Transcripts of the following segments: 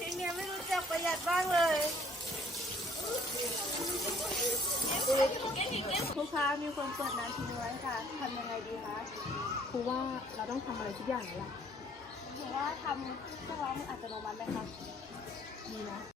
ที่เนี่ยไม่รู้จักประหยัดบ้างเลยลูกค้ามีคนเปิดน้ำทิ้งไว้ค่ะทำยังไงดีคะครูว่าเราต้องทำอะไรทุกอย่างแล้วล่ะหรือว่าทำเครื่องล้างมืออัตโนมัติไหมคะดีนะและ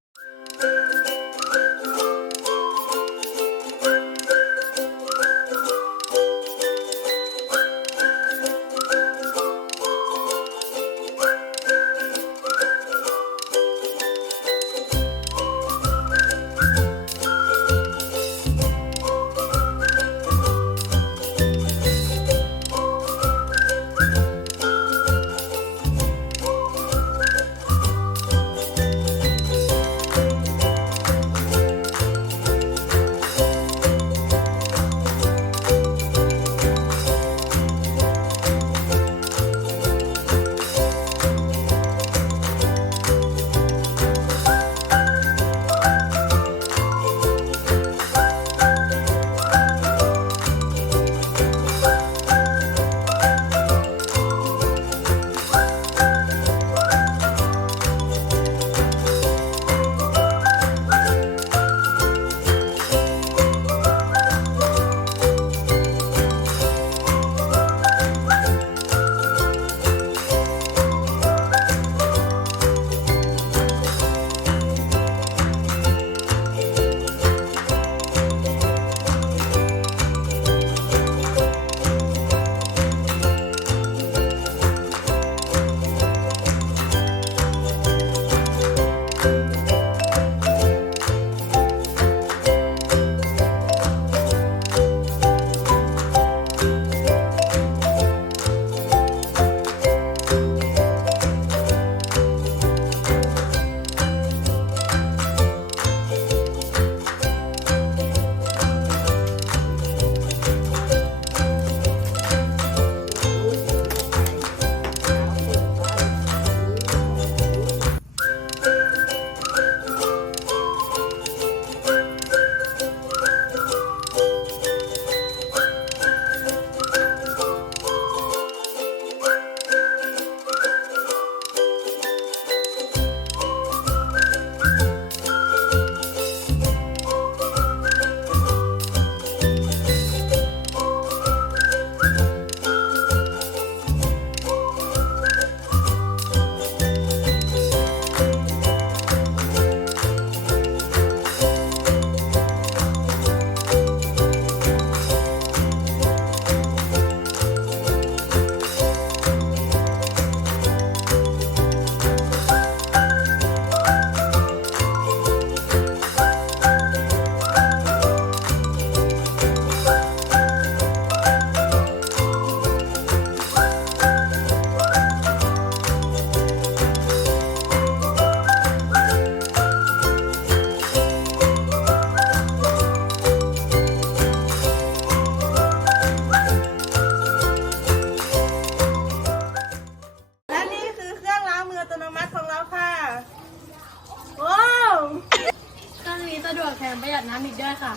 แถมประหยัดน้ำอีกด้วยค่ะ